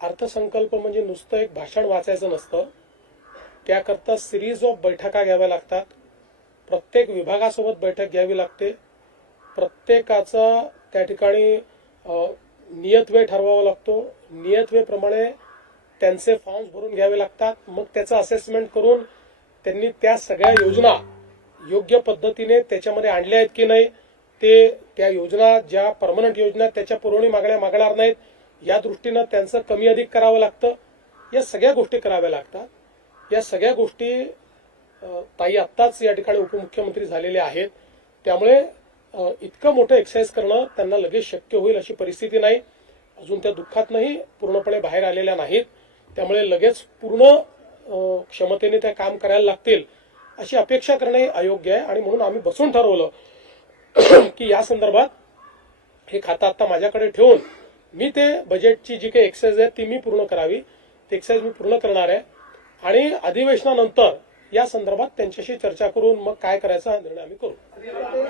अर्थसंकल्प म्हणजे नुसतं एक भाषण वाचायचं नसतं. त्याकरता सिरीज ऑफ बैठका घ्याव्या लागतात. प्रत्येक विभागासोबत बैठक घ्यावी लागते. प्रत्येकाचा त्या ठिकाणी नियत वेळ ठरवावा लागतो. नियत वेळेप्रमाणे त्यांचे फॉर्म्स भरून घ्यावे लागतात. मग त्याचं असेसमेंट करून त्यांनी त्या सगळ्या योजना योग्य पद्धतीने त्याच्यामध्ये आणल्या आहेत की नाही, ते त्या योजना ज्या परमनंट योजना त्याच्या पुरवणी मागण्या मागणार नाहीत या दृष्टीनं त्यांचं कमी अधिक करावं लागतं. या सगळ्या गोष्टी कराव्या लागतात. या सगळ्या गोष्टी ताई आत्ताच या ठिकाणी उपमुख्यमंत्री झालेले आहेत. त्यामुळे इतकं मोठं एक्सरसाइज करणं त्यांना लगेच शक्य होईल अशी परिस्थिती नाही. अजून त्या दुःखातनंही पूर्णपणे बाहेर आलेल्या नाहीत. त्यामुळे लगेच पूर्ण क्षमतेने त्या काम करायला लागतील अशी अपेक्षा करणे अयोग्य आहे. आणि म्हणून आम्ही बसून ठरवलं की या संदर्भात हे खातं आता माझ्याकडे ठेवून मी ते बजेटची जी काही एक्सरसाइज आहे ती मी पूर्ण करावी. ती एक्सरसाइज मी पूर्ण करणार आहे आणि अधिवेशनानंतर या संदर्भात त्यांच्याशी चर्चा करून मग काय करायचा हा निर्णय आम्ही करू.